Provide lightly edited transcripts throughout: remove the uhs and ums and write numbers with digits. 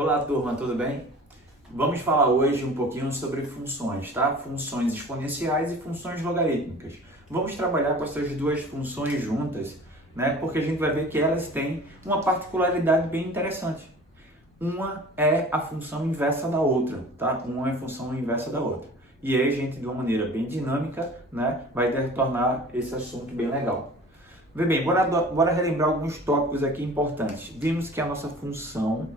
Olá, turma, tudo bem? Vamos falar hoje um pouquinho sobre funções, tá? Funções exponenciais e funções logarítmicas. Vamos trabalhar com essas duas funções juntas, né? Porque a gente vai ver que elas têm uma particularidade bem interessante. Uma é a função inversa da outra, tá? Uma é a função inversa da outra. E aí a gente, de uma maneira bem dinâmica, né, vai tornar esse assunto bem legal. Vê bem, bora relembrar alguns tópicos aqui importantes. Vimos que a nossa função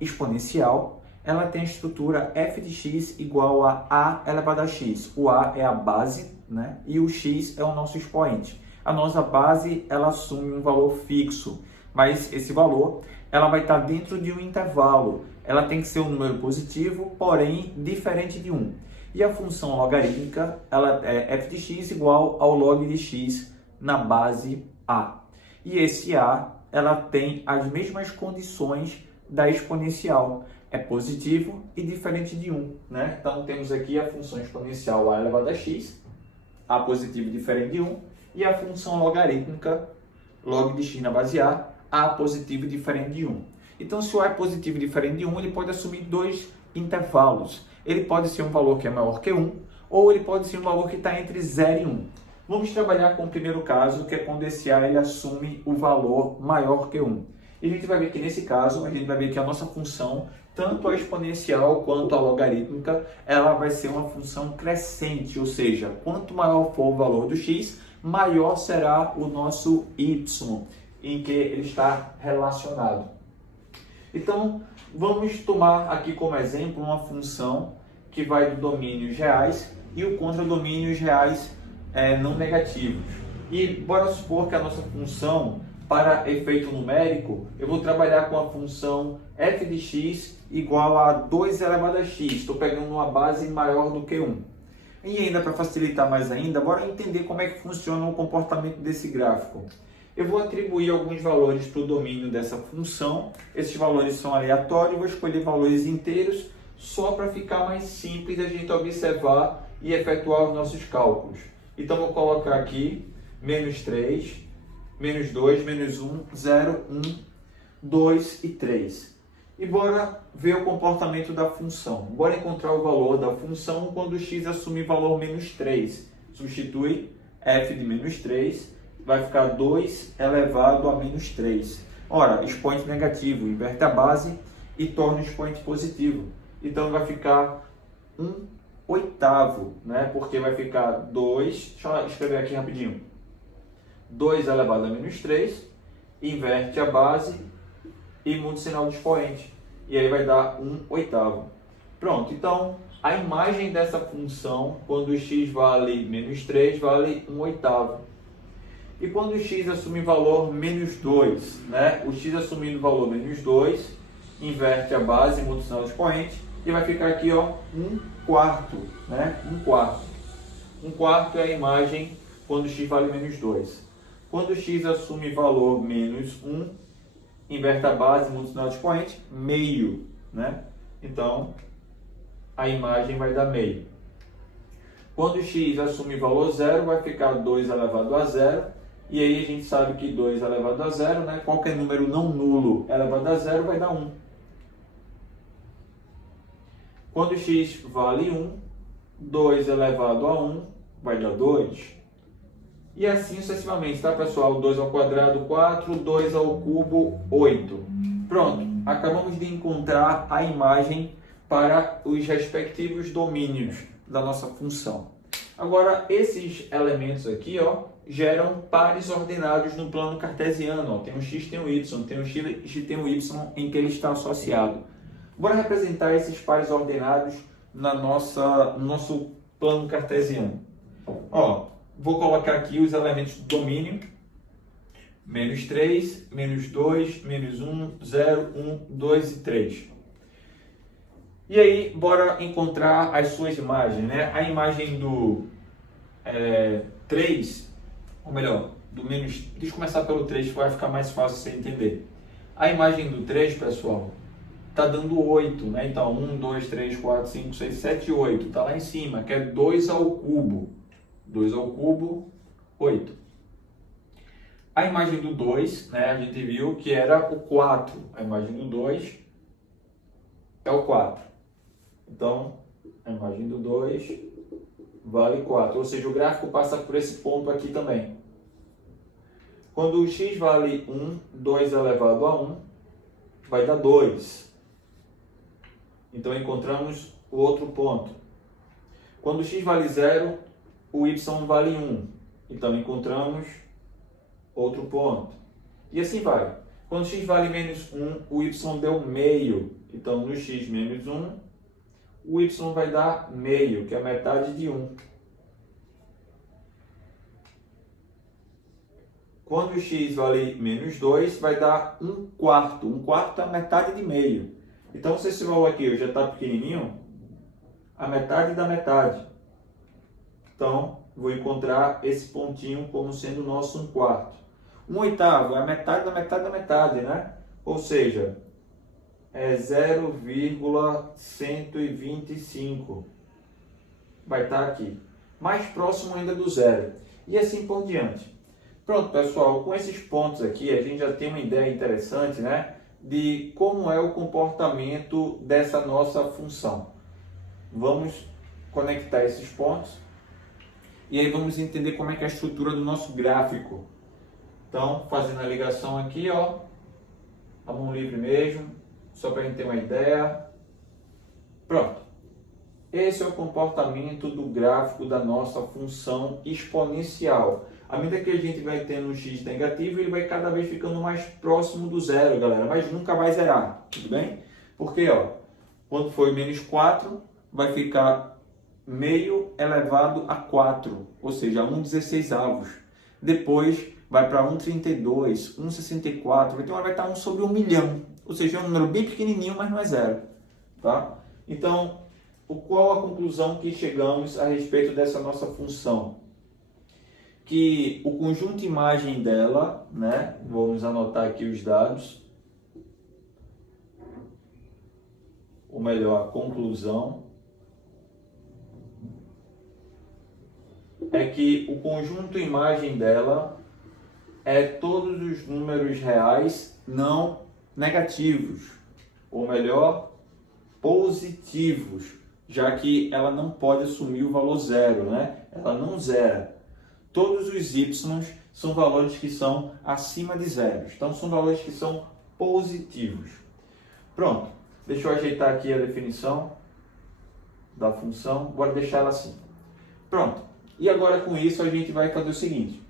exponencial, ela tem a estrutura f de x igual a elevado a x. O a é a base, né? E o x é o nosso expoente. A nossa base, ela assume um valor fixo, mas esse valor, ela vai estar dentro de um intervalo. Ela tem que ser um número positivo, porém diferente de 1. E a função logarítmica, ela é f de x igual ao log de x na base a. E esse a, ela tem as mesmas condições da exponencial. É positivo e diferente de 1, né? Então, temos aqui a função exponencial a elevado a x, a positivo e diferente de 1, e a função logarítmica, log de x na base a positivo e diferente de 1. Então, se o a é positivo e diferente de 1, ele pode assumir dois intervalos. Ele pode ser um valor que é maior que 1, ou ele pode ser um valor que está entre 0 e 1. Vamos trabalhar com o primeiro caso, que é quando esse a ele assume o valor maior que 1. E a gente vai ver que nesse caso, a gente vai ver que a nossa função, tanto a exponencial quanto a logarítmica, ela vai ser uma função crescente, ou seja, quanto maior for o valor do x, maior será o nosso y, em que ele está relacionado. Então, vamos tomar aqui como exemplo uma função que vai do domínios reais e o contradomínios reais não negativos. E bora supor que a nossa função, para efeito numérico, eu vou trabalhar com a função f de x igual a 2 elevado a x. Estou pegando uma base maior do que 1. E ainda, para facilitar mais ainda, bora entender como é que funciona o comportamento desse gráfico. Eu vou atribuir alguns valores para o domínio dessa função. Esses valores são aleatórios, vou escolher valores inteiros, só para ficar mais simples a gente observar e efetuar os nossos cálculos. Então, vou colocar aqui menos 3, menos 2, menos 1, 0, 1, 2 e 3. E bora ver o comportamento da função. Bora encontrar o valor da função quando x assumir valor menos 3. Substitui f de menos 3, vai ficar 2 elevado a menos 3. Ora, expoente negativo, inverte a base e torna o expoente positivo. Então, vai ficar 1/8, né? Porque vai ficar 2, deixa eu escrever aqui rapidinho. 2 elevado a menos 3, inverte a base e muda o sinal do expoente. E aí vai dar 1/8. Pronto, então a imagem dessa função, quando o x vale menos 3, vale 1/8. E quando o x assume valor menos 2, né? O x assumindo valor menos 2, inverte a base e muda o sinal do expoente. E vai ficar aqui, ó, 1/4, né? 1/4. 1/4 é a imagem quando x vale menos 2. Quando x assume valor menos 1, inverte a base, muda o sinal de expoente, meio, né? Então, a imagem vai dar meio. Quando x assume valor 0, vai ficar 2 elevado a 0. E aí a gente sabe que 2 elevado a 0, né? Qualquer número não nulo elevado a 0 vai dar 1. Quando x vale 1, 2 elevado a 1 vai dar 2. E assim sucessivamente, tá, pessoal? 2 ao quadrado, 4, 2 ao cubo, 8. Pronto, acabamos de encontrar a imagem para os respectivos domínios da nossa função. Agora, esses elementos aqui, ó, geram pares ordenados no plano cartesiano. Ó. Tem um x, tem um y, tem um x e tem um y em que ele está associado. Bora representar esses pares ordenados no nosso plano cartesiano. Ó, vou colocar aqui os elementos do domínio. Menos 3, menos 2, menos 1, 0, 1, 2 e 3. E aí, bora encontrar as suas imagens, né? A imagem do 3, ou melhor, do menos... Deixa eu começar pelo 3, que vai ficar mais fácil você entender. A imagem do 3, pessoal, está dando 8, né? Então, 1, 2, 3, 4, 5, 6, 7, 8. Está lá em cima, que é 2 ao cubo. 2 ao cubo, 8. A imagem do 2, né? A gente viu que era o 4. A imagem do 2 é o 4. Então, a imagem do 2 vale 4. Ou seja, o gráfico passa por esse ponto aqui também. Quando o x vale 1, 2 elevado a 1, vai dar 2. Então, encontramos o outro ponto. Quando o x vale 0, o y vale 1. Então, encontramos outro ponto. E assim vai. Quando x vale menos 1, o y deu meio. Então, no x menos 1, o y vai dar meio, que é a metade de 1. Quando o x vale menos 2, vai dar 1/4. 1/4 é a metade de meio. Então, se esse valor aqui já está pequenininho, a metade da metade. Então, vou encontrar esse pontinho como sendo o nosso 1/4. 1/8 é a metade da metade da metade, né? Ou seja, é 0,125. Vai estar aqui. Mais próximo ainda do zero. E assim por diante. Pronto, pessoal. Com esses pontos aqui, a gente já tem uma ideia interessante, né? De como é o comportamento dessa nossa função. Vamos conectar esses pontos. E aí vamos entender como é que é a estrutura do nosso gráfico. Então, fazendo a ligação aqui, ó. A mão livre mesmo. Só para a gente ter uma ideia. Pronto. Esse é o comportamento do gráfico da nossa função exponencial. À medida que a gente vai tendo um x negativo, ele vai cada vez ficando mais próximo do zero, galera. Mas nunca vai zerar, tudo bem? Porque, ó, quando for menos 4, vai ficar meio elevado a 4, ou seja, 1/16. Depois vai para 1/32, 1/64, então vai estar 1 sobre 1 milhão. Ou seja, é um número bem pequenininho, mas não é zero. Tá? Então, qual a conclusão que chegamos a respeito dessa nossa função? Que o conjunto imagem dela, né? Vamos anotar aqui os dados. Ou melhor, a conclusão é que o conjunto imagem dela é todos os números reais não negativos, ou melhor, positivos, já que ela não pode assumir o valor zero, né? Ela não zera. Todos os y são valores que são acima de zero, então são valores que são positivos. Pronto, deixa eu ajeitar aqui a definição da função, bora deixar ela assim. Pronto, e agora com isso a gente vai fazer o seguinte,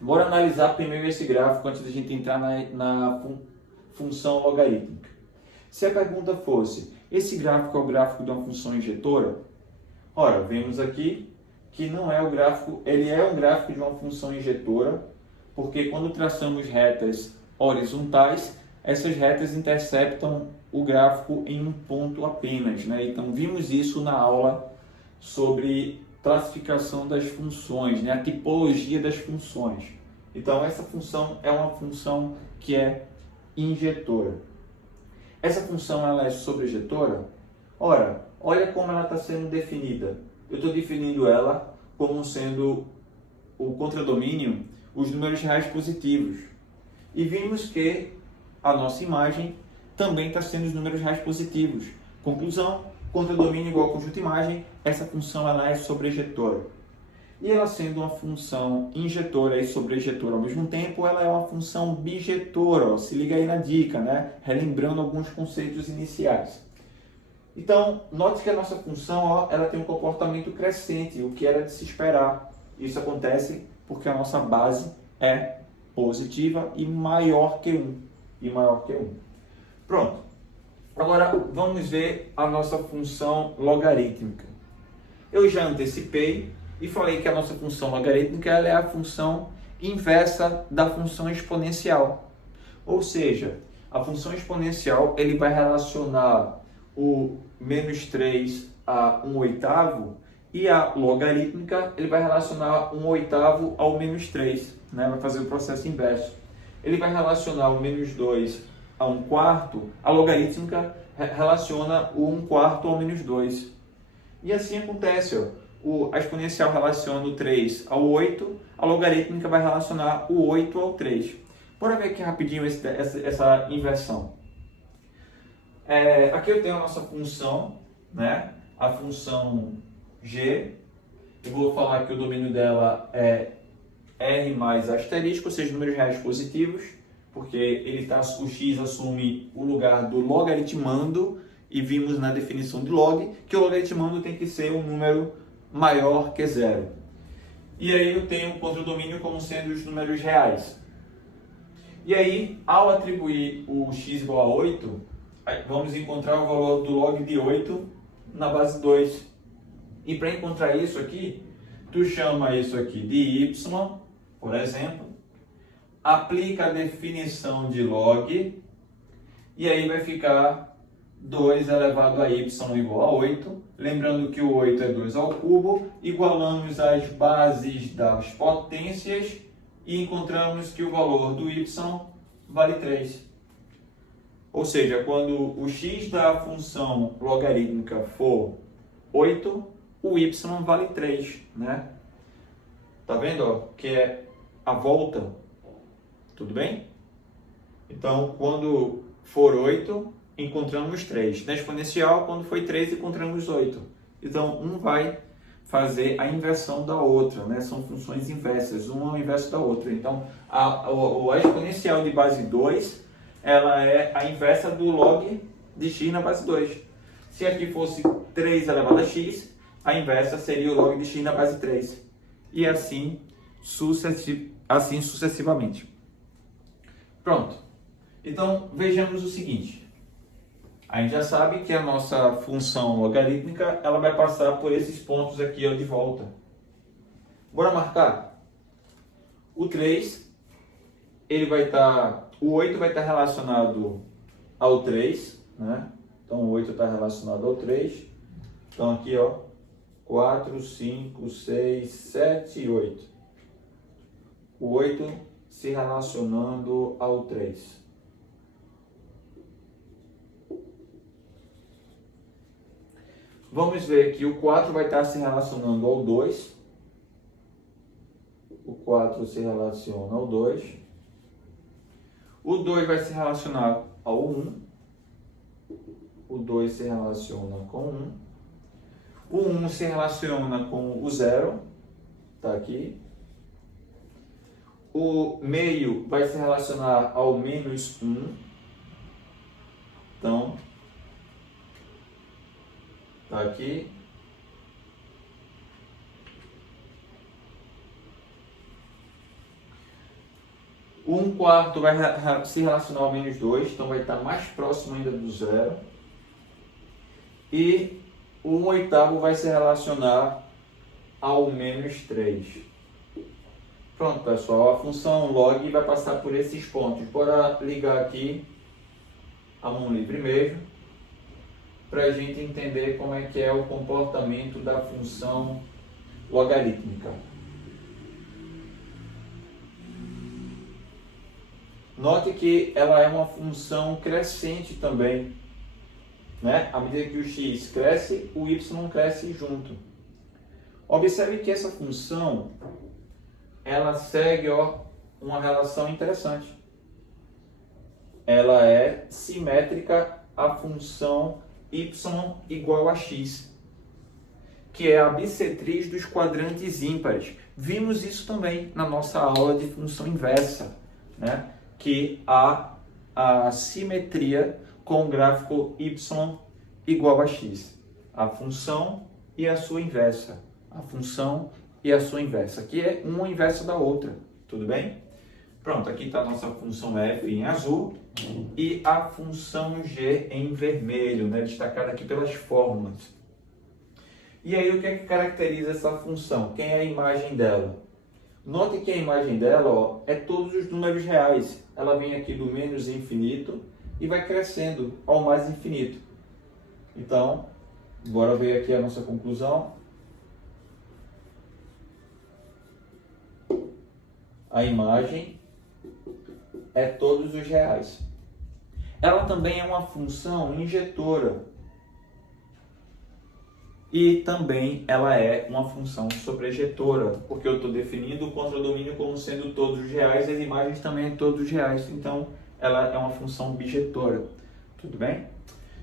bora analisar primeiro esse gráfico antes da gente entrar na função logarítmica. Se a pergunta fosse, esse gráfico é o gráfico de uma função injetora? Ora, vemos aqui que não é o gráfico, ele é um gráfico de uma função injetora, porque quando traçamos retas horizontais, essas retas interceptam o gráfico em um ponto apenas, né? Então vimos isso na aula sobre classificação das funções, né? A tipologia das funções. Então essa função é uma função que é injetora. Essa função ela é sobrejetora? Ora, olha como ela está sendo definida. Eu estou definindo ela como sendo o contradomínio, os números reais positivos. E vimos que a nossa imagem também está sendo os números reais positivos. Conclusão, contradomínio igual a conjunto imagem, essa função ela é sobrejetora. E ela sendo uma função injetora e sobrejetora ao mesmo tempo, ela é uma função bijetora. Ó. Se liga aí na dica, né? Relembrando alguns conceitos iniciais. Então, note que a nossa função ó, ela tem um comportamento crescente, o que era de se esperar. Isso acontece porque a nossa base é positiva e maior que 1. Pronto. Agora, vamos ver a nossa função logarítmica. Eu já antecipei e falei que a nossa função logarítmica ela é a função inversa da função exponencial. Ou seja, a função exponencial ele vai relacionar o menos 3 a 1/8 e a logarítmica ele vai relacionar 1/8 ao menos 3, né? Vai fazer o processo inverso. Ele vai relacionar o menos 2 a 1/4, a logarítmica relaciona o 1/4 ao menos 2. E assim acontece, ó. A exponencial relaciona o 3 ao 8, a logarítmica vai relacionar o 8 ao 3. Bora ver aqui rapidinho essa inversão. Aqui eu tenho a nossa função, né? A função g. Eu vou falar que o domínio dela é R mais asterisco, ou seja, números reais positivos, porque o x assume o lugar do logaritmando, e vimos na definição de log que o logaritmando tem que ser um número maior que zero. E aí eu tenho o contradomínio como sendo os números reais. E aí, ao atribuir o x igual a 8, vamos encontrar o valor do log de 8 na base 2. E para encontrar isso aqui, tu chama isso aqui de y, por exemplo, aplica a definição de log, e aí vai ficar 2 elevado a y igual a 8. Lembrando que o 8 é 2 ao cubo, igualamos as bases das potências e encontramos que o valor do y vale 3. Ou seja, quando o x da função logarítmica for 8, o y vale 3, né? Tá vendo, ó, que é a volta? Tudo bem? Então, quando for 8, encontramos 3. Na exponencial, quando foi 3, encontramos 8. Então, um vai fazer a inversão da outra, né? São funções inversas, uma é o inverso da outra. Então, a exponencial de base 2, ela é a inversa do log de x na base 2. Se aqui fosse 3 elevado a x, a inversa seria o log de x na base 3. E assim sucessivamente. Pronto. Então, vejamos o seguinte. A gente já sabe que a nossa função logarítmica, ela vai passar por esses pontos aqui, ó, de volta. Bora marcar? O 3, o 8 vai estar relacionado ao 3, né? Então, o 8 está relacionado ao 3. Então, aqui, ó, 4, 5, 6, 7 e 8. O 8 se relacionando ao 3. Vamos ver que o 4 vai estar se relacionando ao 2. O 4 se relaciona ao 2. O 2 vai se relacionar ao 1. O 2 se relaciona com 1. O 1 se relaciona com o 0. Está aqui. O meio vai se relacionar ao menos 1. Então, está aqui. O 1/4 vai se relacionar ao menos 2, então vai estar mais próximo ainda do 0. E o 1/8 vai se relacionar ao menos 3. Pronto, pessoal, a função log vai passar por esses pontos. Bora ligar aqui a mão livre mesmo, para a gente entender como é que é o comportamento da função logarítmica. Note que ela é uma função crescente também, né? À medida que o x cresce, o y cresce junto. Observe que essa função, ela segue, ó, uma relação interessante. Ela é simétrica à função y igual a x, que é a bissetriz dos quadrantes ímpares. Vimos isso também na nossa aula de função inversa, né? Que há a simetria com o gráfico y igual a x. A função e a sua inversa. A função e a sua inversa, que é uma inversa da outra. Tudo bem? Pronto, aqui está a nossa função f em azul e a função g em vermelho, né? Destacada aqui pelas fórmulas. E aí, o que é que caracteriza essa função? Quem é a imagem dela? Note que a imagem dela, ó, é todos os números reais. Ela vem aqui do menos infinito e vai crescendo ao mais infinito. Então, bora ver aqui a nossa conclusão. A imagem é todos os reais. Ela também é uma função injetora. E também ela é uma função sobrejetora, porque eu estou definindo o contradomínio como sendo todos os reais e as imagens também é todos os reais. Então, ela é uma função bijetora. Tudo bem?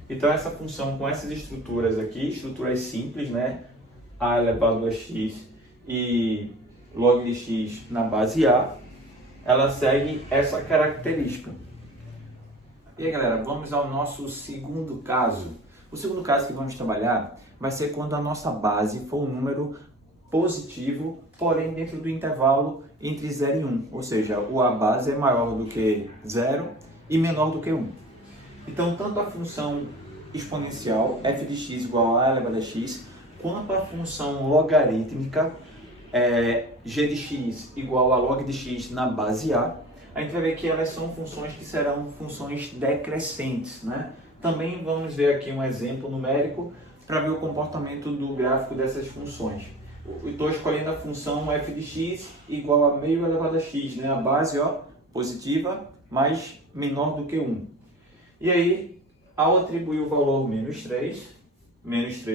Então essa função com essas estruturas aqui, estruturas simples, né? A elevado a x e log de x na base A, ela segue essa característica. E aí, galera, vamos ao nosso segundo caso. O segundo caso que vamos trabalhar vai ser quando a nossa base for um número positivo, porém dentro do intervalo entre 0 e 1. Ou seja, o a base é maior do que 0 e menor do que 1. Então, tanto a função exponencial f de x igual a elevado a x, quanto a função logarítmica g de x igual a log de x na base A, a gente vai ver que elas são funções que serão funções decrescentes, né? Também vamos ver aqui um exemplo numérico para ver o comportamento do gráfico dessas funções. Estou escolhendo a função f de x igual a meio elevado a x, né? A base positiva, mas menor do que 1. E aí, ao atribuir o valor menos 3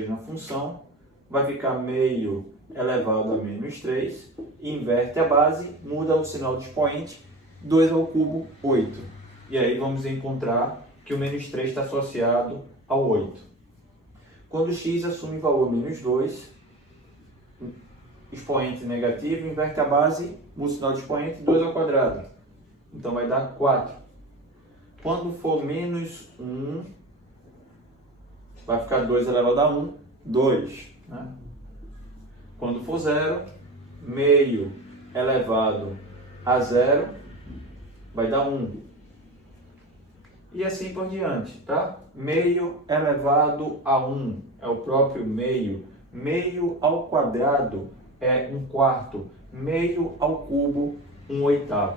na função, vai ficar meio elevado a menos 3, inverte a base, muda o sinal de expoente, 2 ao cubo, 8. E aí vamos encontrar que o menos 3 está associado ao 8. Quando x assume valor menos 2, expoente negativo, inverte a base, muda o sinal de expoente, 2 ao quadrado. Então vai dar 4. Quando for menos 1, vai ficar 2 elevado a 1, 2. Né? Quando for 0, meio elevado a 0, vai dar 1. E assim por diante, tá? Meio elevado a 1 é o próprio meio. Meio ao quadrado é 1/4. Meio ao cubo, 1/8.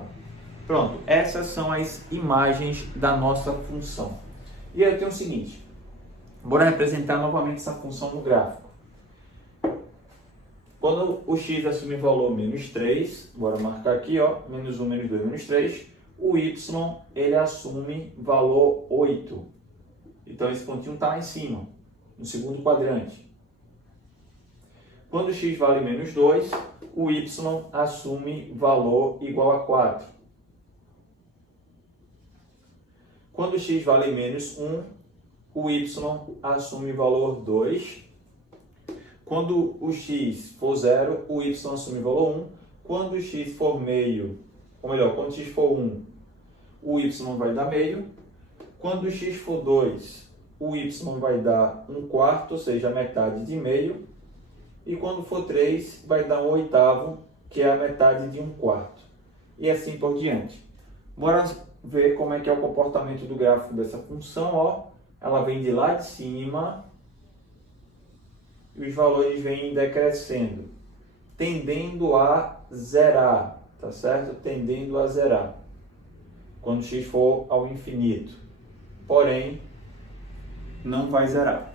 Pronto, essas são as imagens da nossa função. E aí eu tenho o seguinte, bora representar novamente essa função no gráfico. Quando o x assume valor menos 3, bora marcar aqui, menos 1, menos 2, menos 3, o y ele assume valor 8. Então esse pontinho está lá em cima, no segundo quadrante. Quando x vale menos 2, o y assume valor igual a 4. Quando x vale menos 1, o y assume valor 2. Quando o x for 0, o y assume valor 1. Quando o x for meio, ou melhor, quando o x for 1, o y vai dar meio. Quando o x for 2, o y vai dar 1/4, ou seja, a metade de meio. E quando for 3, vai dar 1/8, que é a metade de 1/4. E assim por diante. Bora ver como é que é o comportamento do gráfico dessa função. Ela vem de lá de cima e os valores vêm decrescendo, tendendo a zerar, tá certo? Tendendo a zerar, quando x for ao infinito. Porém, não vai zerar.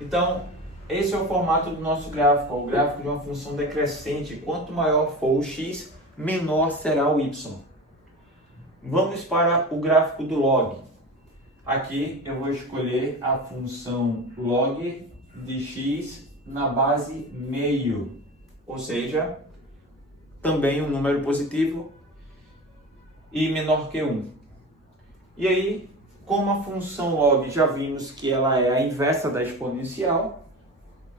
Então, esse é o formato do nosso gráfico, o gráfico de uma função decrescente. Quanto maior for o x, menor será o y. Vamos para o gráfico do log. Aqui eu vou escolher a função log de x na base meio, ou seja, também um número positivo e menor que 1. E aí, como a função log já vimos que ela é a inversa da exponencial,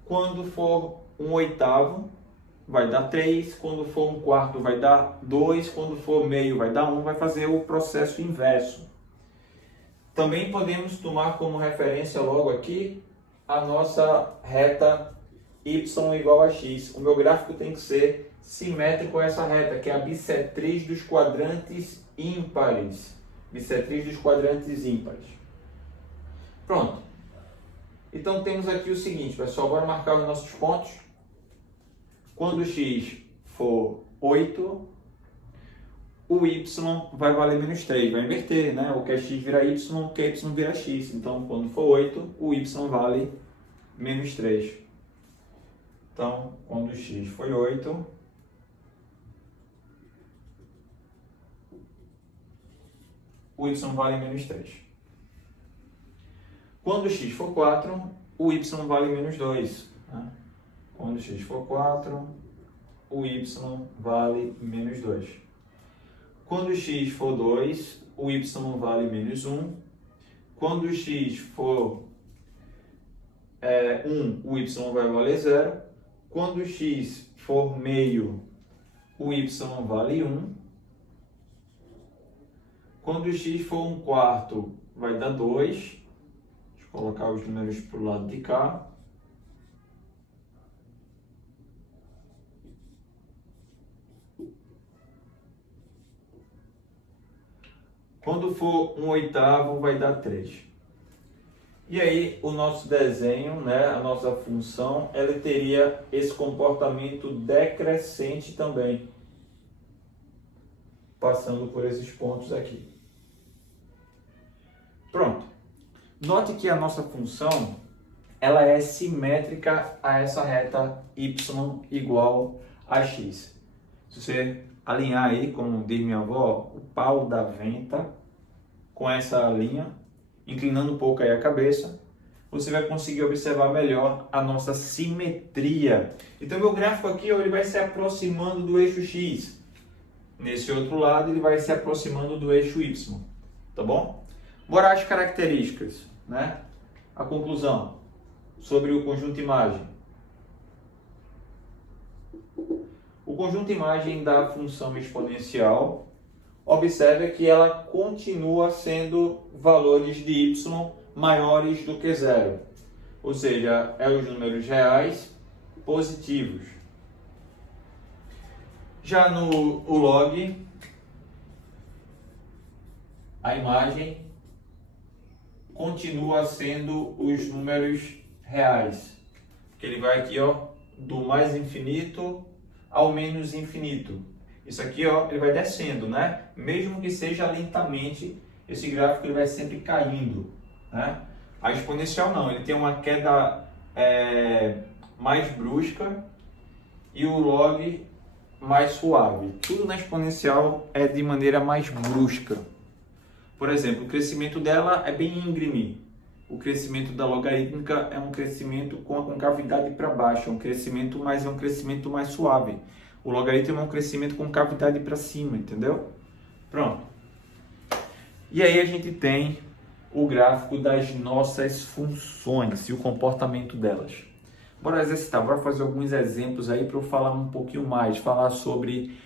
quando for 1/8 vai dar 3, quando for 1/4 vai dar 2, quando for meio vai dar 1, vai fazer o processo inverso. Também podemos tomar como referência logo aqui a nossa reta y igual a x. O meu gráfico tem que ser simétrico a essa reta, que é a bissetriz dos quadrantes ímpares. Bissetriz dos quadrantes ímpares. Pronto. Então temos aqui o seguinte, pessoal, bora marcar os nossos pontos. Quando x for 8, o y vai valer menos 3, vai inverter, né? O que é x vira y, o que é y vira x. Então, quando for 8, o y vale menos 3. Então, quando x foi 8, o y vale menos 3. Quando x for 4, o y vale menos 2. Né? Quando x for 4, o y vale menos 2. Quando x for 2, o y vale menos 1. Quando x for 1, o y vai valer 0. Quando x for meio, o y vale 1. Quando x for 1/4, vai dar 2. Deixa eu colocar os números para o lado de cá. Quando for 1/8, vai dar 3. E aí, o nosso desenho, né, a nossa função, ela teria esse comportamento decrescente também, passando por esses pontos aqui. Pronto. Note que a nossa função, ela é simétrica a essa reta y igual a x. Se você alinhar aí, como diz minha avó, o pau da venta com essa linha, inclinando um pouco aí a cabeça, você vai conseguir observar melhor a nossa simetria. Então, meu gráfico aqui, ó, ele vai se aproximando do eixo x. Nesse outro lado, ele vai se aproximando do eixo y. Tá bom? Bora às características, né? A conclusão sobre o conjunto imagem. O conjunto imagem da função exponencial, observe que ela continua sendo valores de y maiores do que zero. Ou seja, é os números reais positivos. Já no log, a imagem continua sendo os números reais. Que ele vai aqui, ó, do mais infinito ao menos infinito. Isso aqui, ó, ele vai descendo, né? Mesmo que seja lentamente, esse gráfico ele vai sempre caindo, né? A exponencial não, ele tem uma queda mais brusca e o log mais suave. Tudo na exponencial é de maneira mais brusca. Por exemplo, o crescimento dela é bem íngreme. O crescimento da logarítmica é um crescimento com a concavidade para baixo, é um crescimento mais suave. O logaritmo é um crescimento com cavidade para cima, entendeu? Pronto. E aí a gente tem o gráfico das nossas funções e o comportamento delas. Bora exercitar, bora fazer alguns exemplos aí para eu falar um pouquinho mais, falar sobre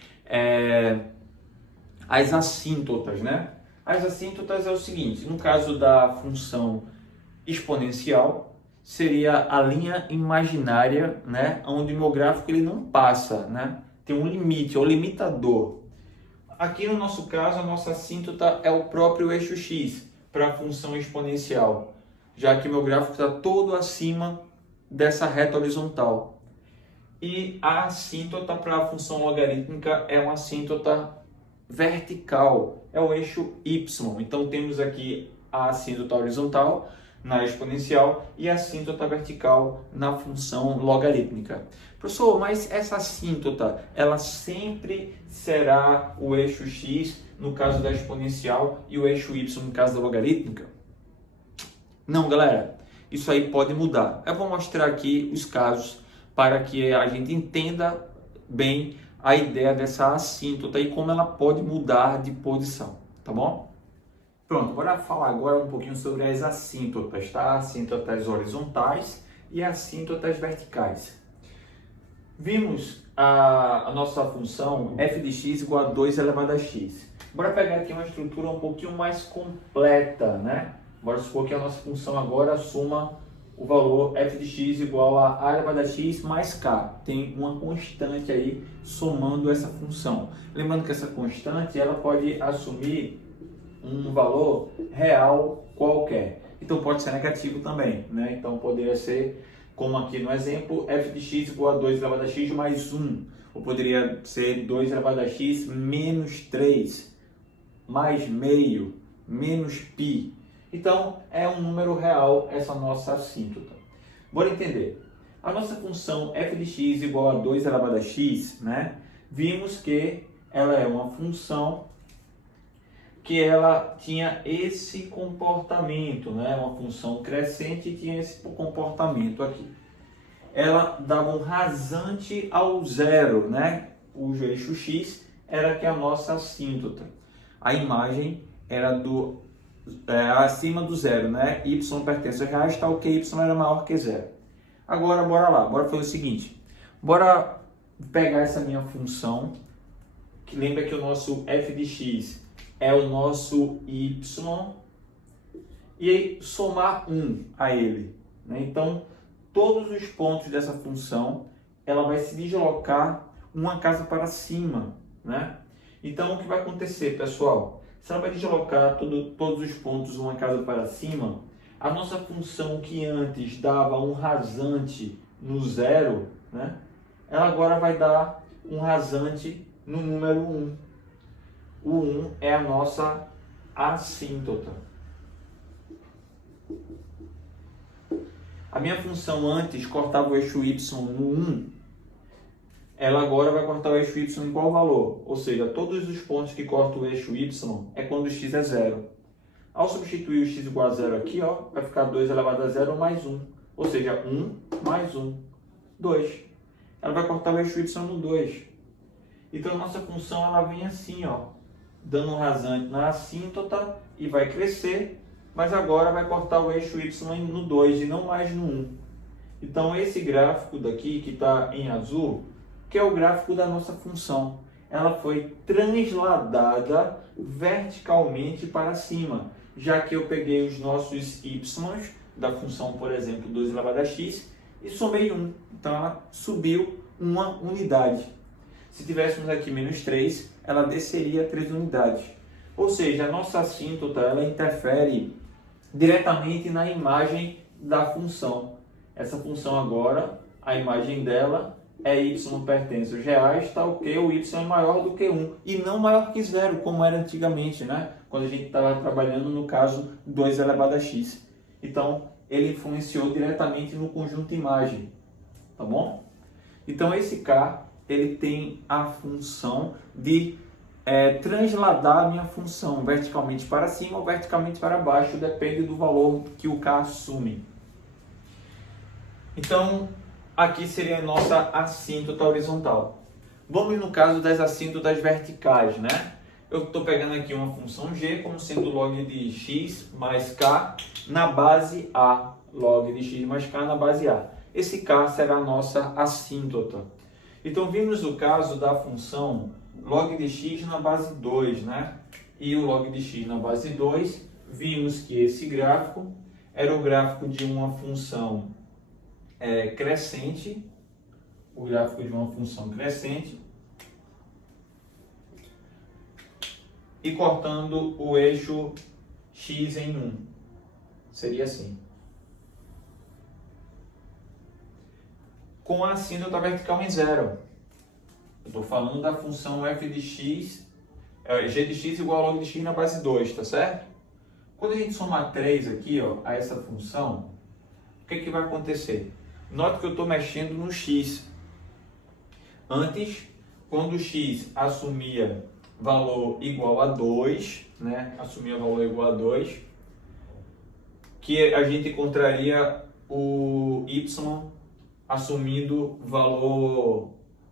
as assíntotas, né? As assíntotas é o seguinte, no caso da função exponencial, seria a linha imaginária, né, onde o meu gráfico ele não passa, né? Tem um limite, é o limitador. Aqui no nosso caso, a nossa assíntota é o próprio eixo x para a função exponencial, já que meu gráfico está todo acima dessa reta horizontal. E a assíntota para a função logarítmica é uma assíntota vertical, é o eixo y. Então temos aqui a assíntota horizontal na exponencial e a assíntota vertical na função logarítmica. Professor, mas essa assíntota, ela sempre será o eixo x no caso da exponencial e o eixo y no caso da logarítmica? Não, galera, isso aí pode mudar. Eu vou mostrar aqui os casos para que a gente entenda bem a ideia dessa assíntota e como ela pode mudar de posição, tá bom? Pronto, bora falar agora um pouquinho sobre as assíntotas, tá? Assíntotas horizontais e assíntotas verticais. Vimos a nossa função f de x igual a 2 elevado a x. Bora pegar aqui uma estrutura um pouquinho mais completa, né? Bora supor que a nossa função agora soma o valor f de x igual a elevado a x mais k. Tem uma constante aí somando essa função. Lembrando que essa constante ela pode assumir um valor real qualquer. Então pode ser negativo também, né? Então poderia ser, como aqui no exemplo, f de x igual a 2 elevado a x mais 1. Ou poderia ser 2 elevado a x menos 3, mais meio, menos π. Então é um número real essa nossa assíntota. Bora entender. A nossa função f de x igual a 2 elevado a x, né? Vimos que ela é uma função que ela tinha esse comportamento, né? Uma função crescente e tinha esse comportamento aqui. Ela dava um rasante ao zero, né? O eixo x era que a nossa assíntota. A imagem era do acima do zero, né? Y pertence a reais, tal que y era maior que zero. Agora, bora lá, bora fazer o seguinte. Bora pegar essa minha função, que lembra que o nosso f de x é o nosso y, e somar 1 a ele, né? Então, todos os pontos dessa função, ela vai se deslocar uma casa para cima, né? Então, o que vai acontecer, pessoal? Se ela vai deslocar todos os pontos uma casa para cima, a nossa função que antes dava um rasante no zero, né? Ela agora vai dar um rasante no número 1. O 1 é a nossa assíntota. A minha função antes cortava o eixo y no 1, ela agora vai cortar o eixo y em qual valor? Ou seja, todos os pontos que cortam o eixo y é quando o x é zero. Ao substituir o x igual a zero aqui, ó, vai ficar 2 elevado a zero mais 1. Ou seja, 1 mais 1, 2. Ela vai cortar o eixo y no 2. Então, a nossa função ela vem assim, ó, dando um rasante na assíntota e vai crescer, mas agora vai cortar o eixo y no 2 e não mais no 1. Então, esse gráfico daqui, que está em azul, que é o gráfico da nossa função, ela foi transladada verticalmente para cima, já que eu peguei os nossos y da função, por exemplo, 2 elevado a x, e somei 1. Então, ela subiu uma unidade. Se tivéssemos aqui menos 3, ela desceria 3 unidades. Ou seja, a nossa assíntota ela interfere diretamente na imagem da função. Essa função agora, a imagem dela é y pertence aos reais, tal que o y é maior do que 1 e não maior que 0, como era antigamente, né? Quando a gente estava trabalhando no caso 2 elevado a x. Então, ele influenciou diretamente no conjunto imagem, tá bom? Então, esse K, ele tem a função de transladar a minha função verticalmente para cima ou verticalmente para baixo, depende do valor que o K assume. Então, aqui seria a nossa assíntota horizontal. Vamos no caso das assíntotas verticais, né? Eu estou pegando aqui uma função g como sendo log de x mais k na base a. Log de x mais k na base a. Esse k será a nossa assíntota. Então, vimos o caso da função log de x na base 2, né? E o log de x na base 2, vimos que esse gráfico era o gráfico de uma função crescente, o gráfico de uma função crescente, e cortando o eixo x em 1. Seria assim. Com a assíntota vertical em 0. Eu estou falando da função f de x, g de x igual a log de x na base 2, tá certo? Quando a gente somar 3 aqui, ó, a essa função, o que vai acontecer? Note que eu estou mexendo no x. Antes, quando o x assumia valor igual a 2, né? Assumia valor igual a 2, que a gente encontraria o y assumindo valor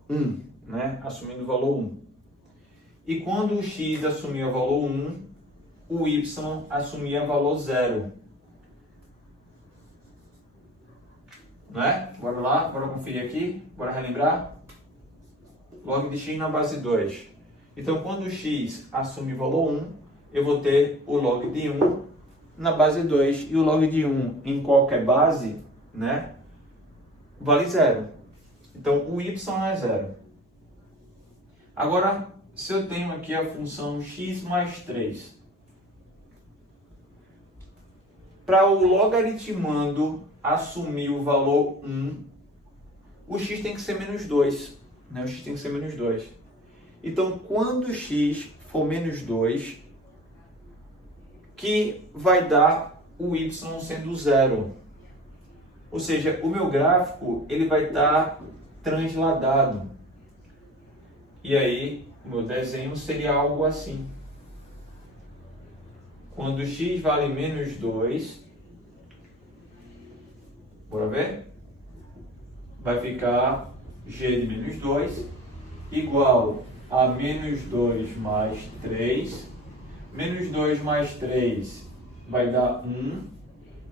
1, né? Assumindo valor 1. E quando o x assumia valor 1, o y assumia valor 0. Né? Bora lá, bora conferir aqui, bora relembrar. Log de x na base 2. Então, quando o x assume valor 1, eu vou ter o log de 1 na base 2. E o log de 1 em qualquer base, né, vale 0. Então, o y é 0. Agora, se eu tenho aqui a função x mais 3, para o logaritmando assumir o valor 1, o x tem que ser menos 2. Né? O x tem que ser menos 2. Então, quando o x for menos 2, que vai dar o y sendo 0. Ou seja, o meu gráfico ele vai estar transladado. E aí, o meu desenho seria algo assim. Quando x vale menos 2, bora ver? Vai ficar g de menos 2 igual a menos 2 mais 3. Menos 2 mais 3 vai dar 1,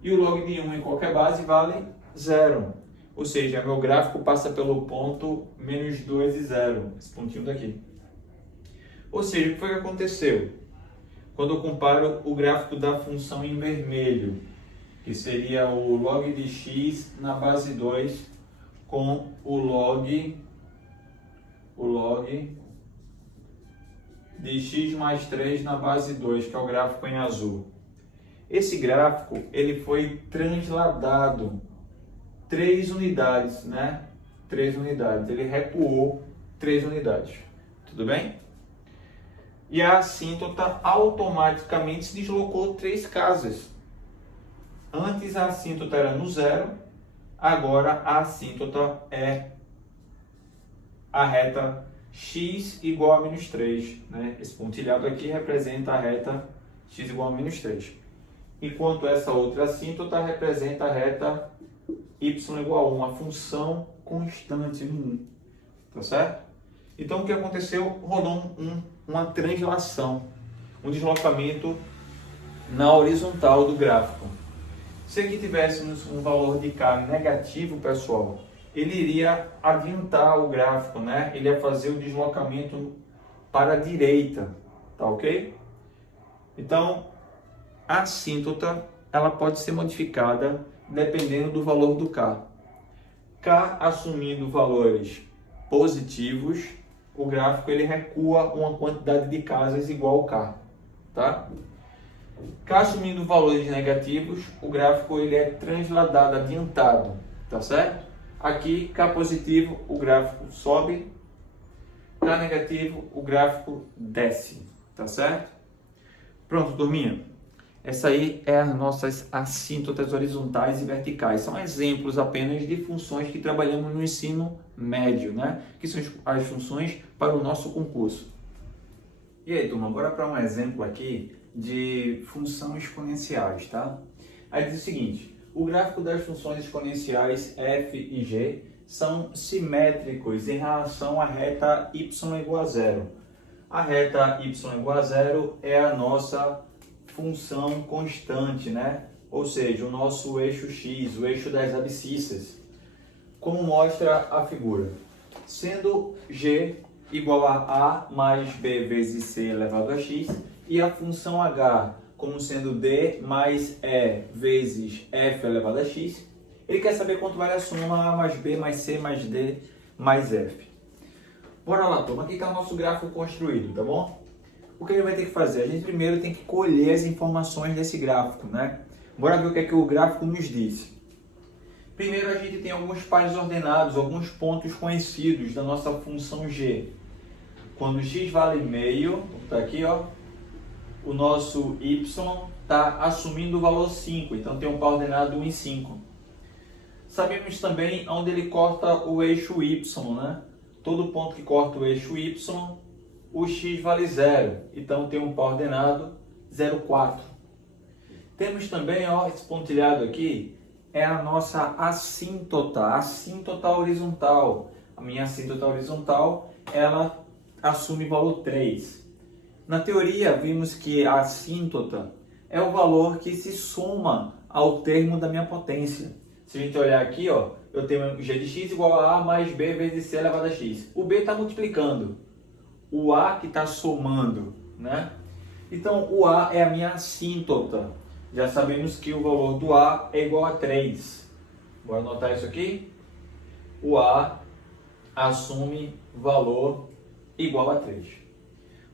e o log de 1 em qualquer base vale 0. Ou seja, meu gráfico passa pelo ponto menos 2 e 0, esse pontinho daqui. Ou seja, o que foi que aconteceu? Quando eu comparo o gráfico da função em vermelho, que seria o log de x na base 2, com o log de x mais 3 na base 2, que é o gráfico em azul. Esse gráfico ele foi transladado 3 unidades, né? 3 unidades. Ele recuou 3 unidades. Tudo bem? E a assíntota automaticamente se deslocou 3 casas. Antes a assíntota era no 0, agora a assíntota é a reta x igual a menos 3. Né? Esse pontilhado aqui representa a reta x igual a menos 3. Enquanto essa outra assíntota representa a reta y igual a 1, a função constante no 1. Tá certo? Então o que aconteceu? Rolou uma translação, um deslocamento na horizontal do gráfico. Se aqui tivéssemos um valor de K negativo, pessoal, ele iria adiantar o gráfico, né? Ele ia fazer o deslocamento para a direita, tá ok? Então, a assíntota ela pode ser modificada dependendo do valor do K. K assumindo valores positivos, o gráfico ele recua uma quantidade de casas igual ao K, tá? K assumindo valores negativos, o gráfico ele é transladado, adiantado, tá certo? Aqui, K positivo, o gráfico sobe, K negativo, o gráfico desce, tá certo? Pronto, turminha. Essa aí é as nossas assíntotas horizontais e verticais. São exemplos apenas de funções que trabalhamos no ensino médio, né? Que são as funções para o nosso concurso. E aí, turma, bora para um exemplo aqui de funções exponenciais, tá? Aí diz o seguinte: o gráfico das funções exponenciais f e g são simétricos em relação à reta y igual a 0. A reta y igual a 0 é a nossa função constante, né? Ou seja, o nosso eixo x, o eixo das abscissas, como mostra a figura. Sendo g igual a mais b vezes c elevado a x, e a função h como sendo d mais e vezes f elevado a x, ele quer saber quanto vale a soma a mais b mais c mais d mais f. Bora lá, turma, aqui está o nosso gráfico construído, tá bom? O que ele vai ter que fazer? A gente primeiro tem que colher as informações desse gráfico, né? Bora ver o que é que o gráfico nos diz. Primeiro a gente tem alguns pares ordenados, alguns pontos conhecidos da nossa função g. Quando x vale meio, tá aqui, ó, o nosso y está assumindo o valor 5, então tem um par ordenado 1 em 5. Sabemos também onde ele corta o eixo y, né? Todo ponto que corta o eixo y, o x vale 0, então tem um par ordenado 0,4. Temos também, ó, esse pontilhado aqui, é a nossa assíntota horizontal. A minha assíntota horizontal, ela assume valor 3. Na teoria, vimos que a assíntota é o valor que se soma ao termo da minha potência. Se a gente olhar aqui, ó, eu tenho g de x igual a mais b vezes c elevado a x. O b está multiplicando, o a que está somando, né? Então, o a é a minha assíntota. Já sabemos que o valor do a é igual a 3. Bora anotar isso aqui? O a assume valor igual a 3.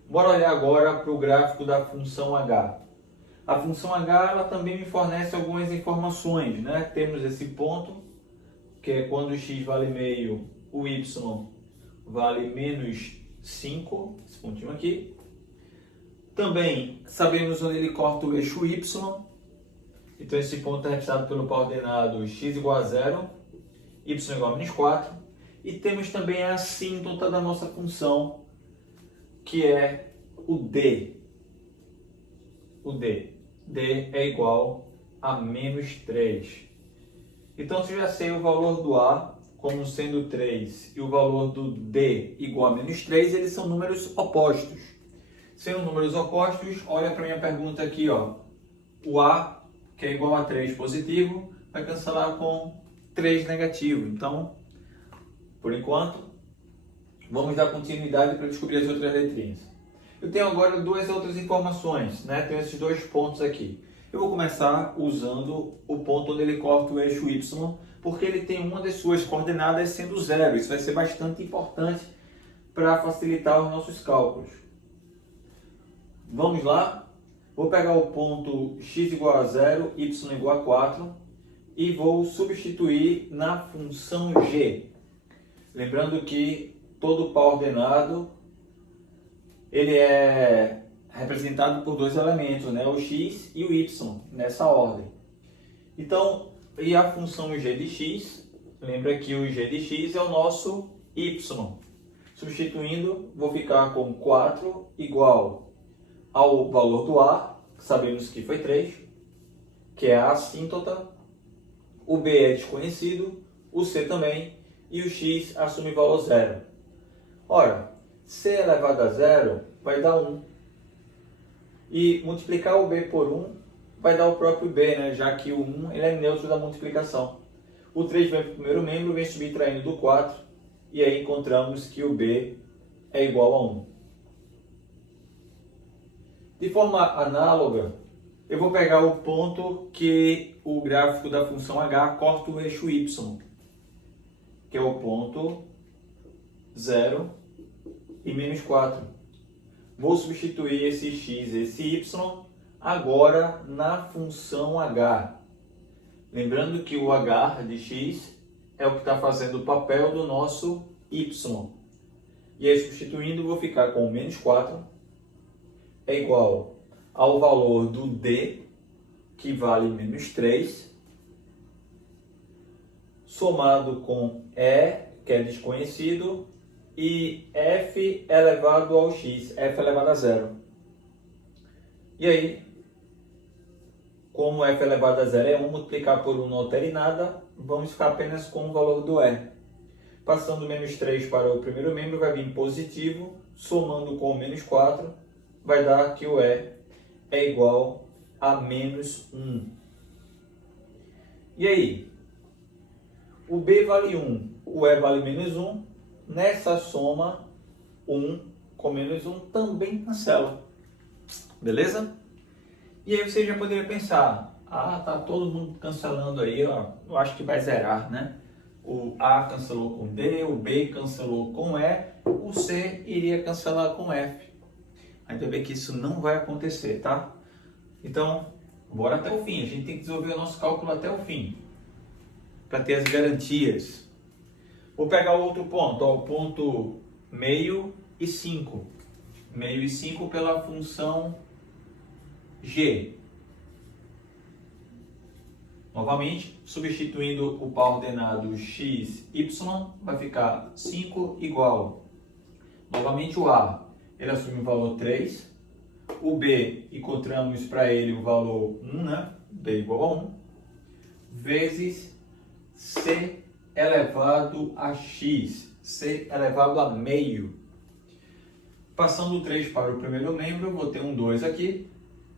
Bora olhar agora para o gráfico da função h. A função h ela também me fornece algumas informações, né? Temos esse ponto, que é quando x vale meio, o y vale menos 5, esse pontinho aqui. Também sabemos onde ele corta o eixo y, então esse ponto é representado pelo par ordenado x igual a 0, y igual a menos 4. E temos também a assíntota da nossa função, que é o d. O d. D é igual a menos 3. Então, se eu já sei o valor do a como sendo 3 e o valor do d igual a menos 3, eles são números opostos. Sendo números opostos, olha para a minha pergunta aqui, ó. O A, que é igual a 3 positivo, vai cancelar com 3 negativo. Então, por enquanto, vamos dar continuidade para descobrir as outras letrinhas. Eu tenho agora duas outras informações, né? Tenho esses dois pontos aqui. Eu vou começar usando o ponto onde ele corta o eixo Y, porque ele tem uma das suas coordenadas sendo zero. Isso vai ser bastante importante para facilitar os nossos cálculos. Vamos lá? Vou pegar o ponto x igual a 0, y igual a 4 e vou substituir na função g. Lembrando que todo par ordenado ele é representado por dois elementos, né? O x e o y, nessa ordem. Então, e a função g de x, lembra que o g de x é o nosso y. Substituindo, vou ficar com 4 igual ao valor do a, sabemos que foi 3, que é a assíntota, o b é desconhecido, o c também, e o x assume valor 0. Ora, c elevado a 0 vai dar 1. E multiplicar o b por 1 vai dar o próprio b, né? Já que o 1 ele é neutro da multiplicação. O 3 vem para o primeiro membro, vem subtraindo do 4, e aí encontramos que o b é igual a 1. De forma análoga, eu vou pegar o ponto que o gráfico da função h corta o eixo y, que é o ponto 0 e menos 4. Vou substituir esse x e esse y agora na função h. Lembrando que o h de x é o que está fazendo o papel do nosso y. E aí, substituindo, vou ficar com menos 4 é igual ao valor do d, que vale menos 3, somado com e, que é desconhecido, e f elevado ao x, f elevado a 0. E aí, como f elevado a 0 é 1, multiplicar por 1 não altera em nada, vamos ficar apenas com o valor do e. Passando menos 3 para o primeiro membro, vai vir positivo, somando com o menos 4, vai dar que o e é igual a menos 1. E aí? O b vale 1, o e vale menos 1. Nessa soma, 1 com menos 1 também cancela. Beleza? E aí você já poderia pensar, tá todo mundo cancelando aí, ó, eu acho que vai zerar, né? O A cancelou com D, o B cancelou com E, o C iria cancelar com F. Ainda bem que isso não vai acontecer, tá? Então, bora até o fim. A gente tem que desenvolver o nosso cálculo até o fim, para ter as garantias. Vou pegar outro ponto, ó, o ponto meio e 5. Meio e 5 pela função g. Novamente, substituindo o par ordenado x, y, vai ficar 5 igual. Novamente o a, ele assume o valor 3. O b, encontramos para ele o valor 1, né? b igual a 1. Vezes c elevado a x, c elevado a meio. Passando o 3 para o primeiro membro, vou ter um 2 aqui.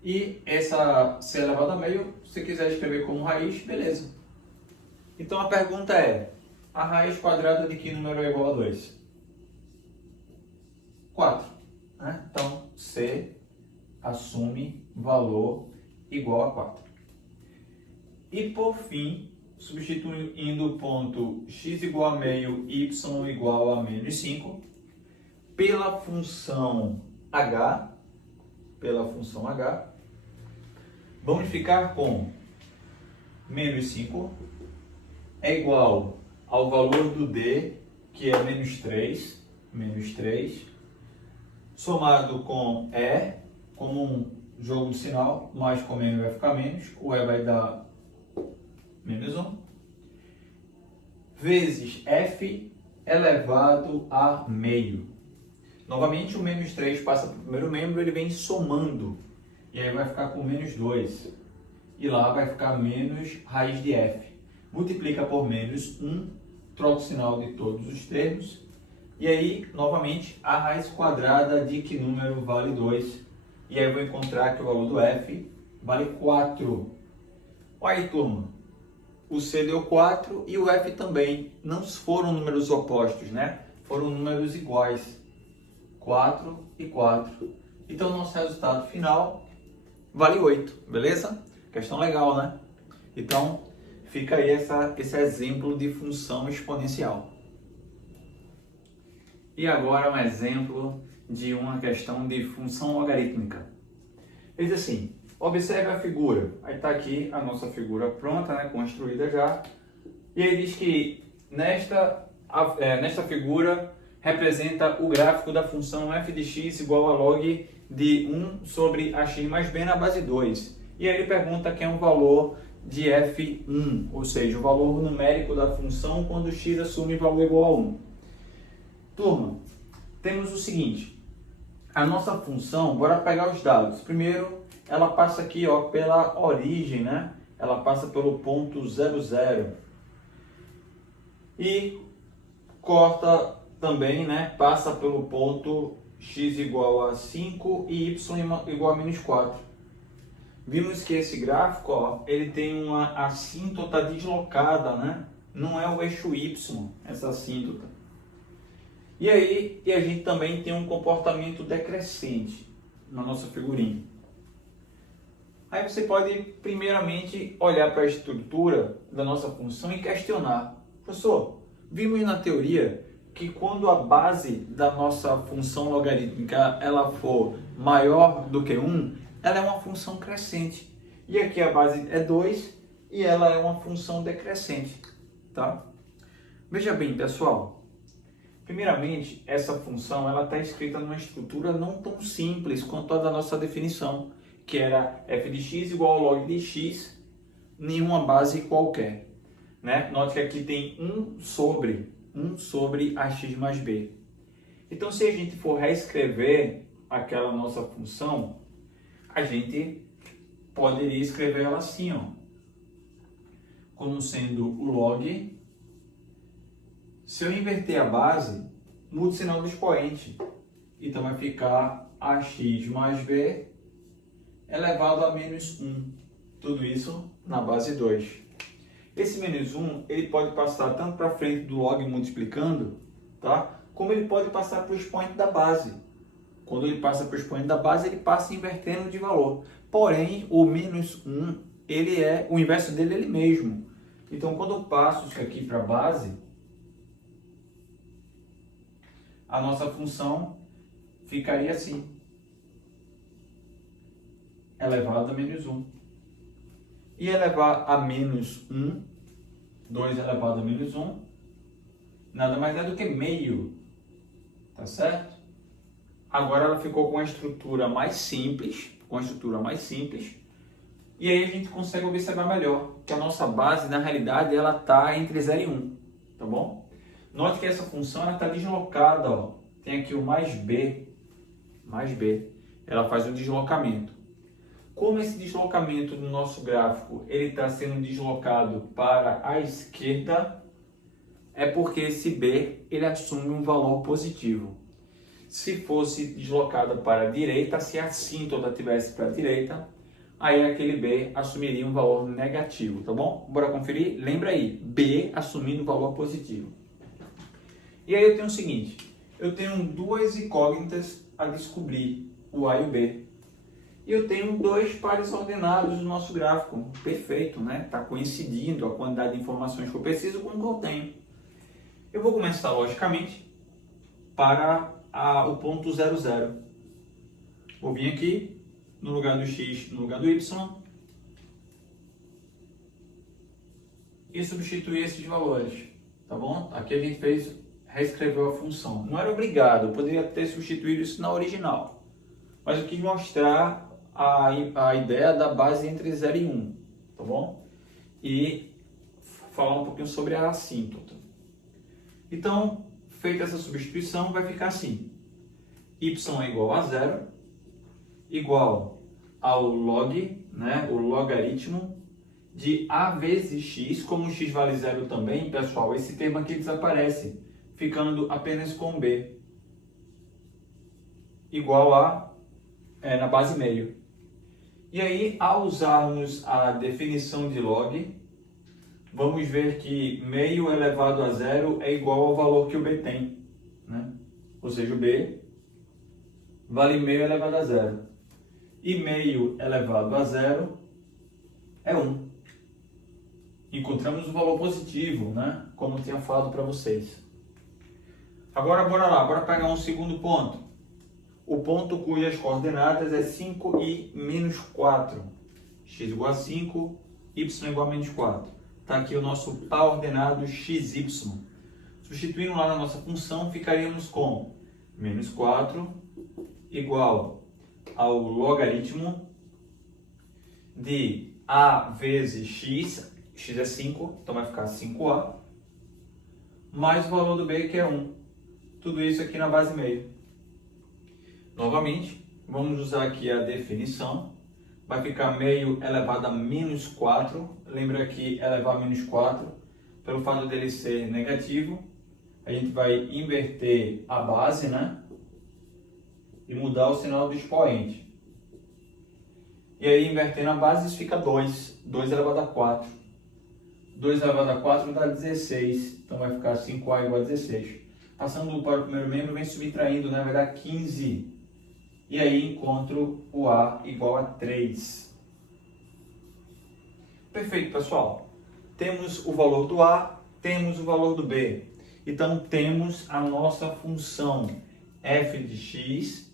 E essa c elevado a meio, se quiser escrever como raiz, beleza. Então a pergunta é, a raiz quadrada de que número é igual a 2? 4. Né? Então c assume valor igual a 4. E por fim, substituindo o ponto x igual a meio, y igual a menos 5, pela função h, vamos ficar com menos 5 é igual ao valor do d, que é menos 3, somado com e, como um jogo de sinal, mais com menos vai ficar menos, o e vai dar menos 1, vezes f elevado a meio. Novamente o menos 3 passa para o primeiro membro, ele vem somando, e aí vai ficar com menos 2, e lá vai ficar menos raiz de f. Multiplica por menos 1, troca o sinal de todos os termos, e aí, novamente, a raiz quadrada de que número vale 2, e aí eu vou encontrar que o valor do f vale 4. Olha aí, turma. O C deu 4 e o F também. Não foram números opostos, né? Foram números iguais. 4 e 4. Então, nosso resultado final vale 8, beleza? Questão legal, né? Então, fica aí esse exemplo de função exponencial. E agora um exemplo de uma questão de função logarítmica. Ele diz assim, observe a figura. Aí está aqui a nossa figura pronta, né, construída já. E aí diz que nesta figura representa o gráfico da função f de x igual a log de 1 sobre ax mais b na base 2. E aí ele pergunta que é um valor de f1, ou seja, o valor numérico da função quando x assume valor igual a 1. Turma, temos o seguinte, a nossa função, bora pegar os dados. Primeiro, ela passa aqui ó, pela origem, né? Ela passa pelo ponto 0, 0. E corta também, né? Passa pelo ponto x igual a 5 e y igual a menos 4. Vimos que esse gráfico, ó, ele tem uma assíntota deslocada, né? Não é o eixo y, essa assíntota. E aí, a gente também tem um comportamento decrescente na nossa figurinha. Aí você pode, primeiramente, olhar para a estrutura da nossa função e questionar. Professor, vimos na teoria que quando a base da nossa função logarítmica ela for maior do que 1, ela é uma função crescente. E aqui a base é 2 e ela é uma função decrescente. Tá? Veja bem, pessoal. Primeiramente, essa função está escrita numa estrutura não tão simples quanto a da nossa definição, que era f de x igual ao log de x em uma base qualquer. Né? Note que aqui tem 1 sobre ax mais b. Então, se a gente for reescrever aquela nossa função, a gente poderia escrever ela assim, ó, como sendo o log. Se eu inverter a base, muda o sinal do expoente. Então vai ficar ax mais b elevado a menos 1. Tudo isso na base 2. Esse menos 1, ele pode passar tanto para frente do log multiplicando, tá? Como ele pode passar para o expoente da base. Quando ele passa para o expoente da base, ele passa invertendo de valor. Porém, o menos 1, o inverso dele é ele mesmo. Então, quando eu passo isso aqui para a base, a nossa função ficaria assim, elevado a menos 1. E elevar a menos 1, 2 elevado a menos 1, nada mais é do que meio, tá certo? Agora ela ficou com uma estrutura mais simples, e aí a gente consegue observar melhor que a nossa base, na realidade, ela está entre 0 e 1, tá bom? Note que essa função está deslocada, ó. Tem aqui o mais b, ela faz um deslocamento. Como esse deslocamento do nosso gráfico ele está sendo deslocado para a esquerda, é porque esse b ele assume um valor positivo. Se fosse deslocado para a direita, se a assíntota tivesse para a direita, aí aquele b assumiria um valor negativo, tá bom? Bora conferir? Lembra aí, b assumindo um valor positivo. E aí eu tenho o seguinte, eu tenho duas incógnitas a descobrir, o A e o B. E eu tenho dois pares ordenados no nosso gráfico, perfeito, né? Está coincidindo a quantidade de informações que eu preciso com o que eu tenho. Eu vou começar, logicamente, para o ponto 0, 0. Vou vir aqui, no lugar do x, no lugar do y, e substituir esses valores, tá bom? Aqui a gente reescreveu a função. Não era obrigado, eu poderia ter substituído isso na original. Mas eu quis mostrar a ideia da base entre 0 e 1, tá bom? E falar um pouquinho sobre a assíntota. Então, feita essa substituição, vai ficar assim. Y é igual a 0, igual ao log, né, o logaritmo de a vezes x, como x vale 0 também, pessoal, esse termo aqui desaparece, ficando apenas com b, igual a, na base meio. E aí, ao usarmos a definição de log, vamos ver que meio elevado a zero é igual ao valor que o b tem, né? Ou seja, o b vale meio elevado a zero. E meio elevado a zero é 1. Encontramos o valor positivo, né? Como eu tinha falado para vocês. Agora, bora lá, bora pegar um segundo ponto. O ponto cujas coordenadas é 5 e menos 4. X igual a 5, y igual a menos 4. Está aqui o nosso par ordenado xy. Substituindo lá na nossa função, ficaríamos com menos 4 igual ao logaritmo de a vezes x, x é 5, então vai ficar 5a, mais o valor do b, que é 1. Tudo isso aqui na base meio. Novamente, vamos usar aqui a definição. Vai ficar meio elevado a menos 4. Lembra que elevar a menos 4, pelo fato dele ser negativo, a gente vai inverter a base, né? E mudar o sinal do expoente. E aí, invertendo a base, isso fica 2. 2 elevado a 4. 2 elevado a 4 dá 16. Então vai ficar 5a igual a 16. Passando para o primeiro membro, vem subtraindo, né? Vai dar 15. E aí encontro o a igual a 3. Perfeito, pessoal. Temos o valor do a, temos o valor do b. Então temos a nossa função f de x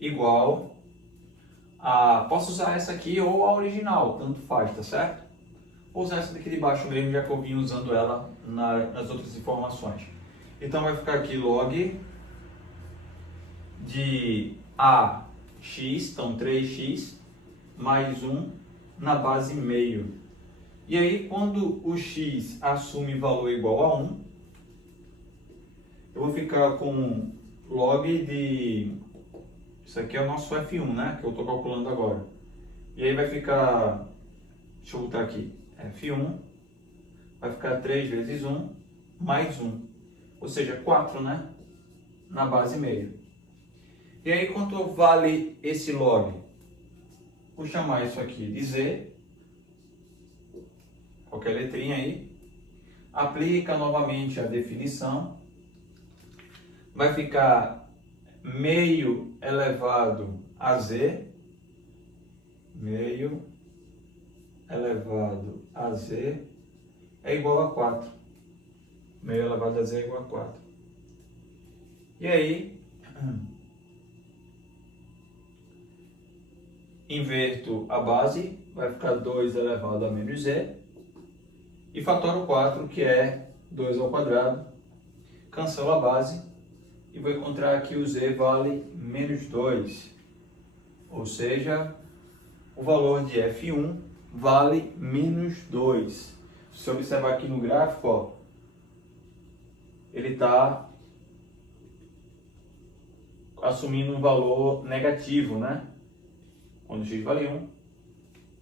igual a... Posso usar essa aqui ou a original, tanto faz, tá certo? Vou usar essa daqui de baixo mesmo, já que eu vim usando ela nas outras informações. Então vai ficar aqui log de ax, então 3x, mais 1 na base meio. E aí, quando o x assume valor igual a 1, eu vou ficar com log de... Isso aqui é o nosso F1, né? Que eu estou calculando agora. E aí vai ficar... Deixa eu botar aqui. F1 vai ficar 3 vezes 1 mais 1. Ou seja, 4, né? Na base meio. E aí, quanto vale esse log? Vou chamar isso aqui de z. Qualquer letrinha aí. Aplica novamente a definição. Vai ficar meio elevado a z. Meio elevado a z é igual a 4. Meio elevado a z é igual a 4. E aí, inverto a base, vai ficar 2 elevado a menos z. E fatoro 4, que é 2 ao quadrado. Cancelo a base e vou encontrar que o z vale menos 2. Ou seja, o valor de F1 vale menos 2. Se você observar aqui no gráfico, ó, ele está assumindo um valor negativo, né? Quando x vale 1,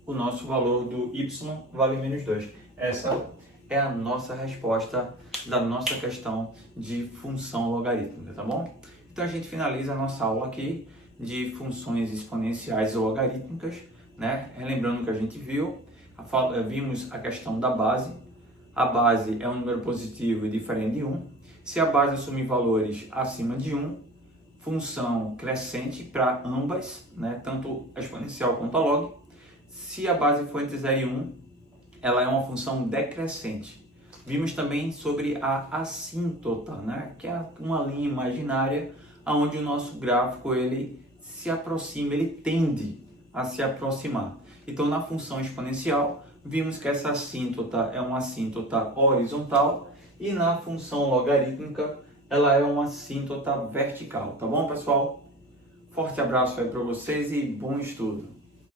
o nosso valor do y vale menos 2. Essa é a nossa resposta da nossa questão de função logarítmica, tá bom? Então a gente finaliza a nossa aula aqui de funções exponenciais ou logarítmicas, né? Relembrando que a gente vimos a questão da base. A base é um número positivo e diferente de 1. Se a base assumir valores acima de 1, função crescente para ambas, né? Tanto a exponencial quanto a log. Se a base for entre 0 e 1, ela é uma função decrescente. Vimos também sobre a assíntota, né? Que é uma linha imaginária onde o nosso gráfico ele se aproxima, ele tende a se aproximar. Então, na função exponencial, vimos que essa assíntota é uma assíntota horizontal e na função logarítmica, ela é uma assíntota vertical. Tá bom, pessoal? Forte abraço aí para vocês e bom estudo!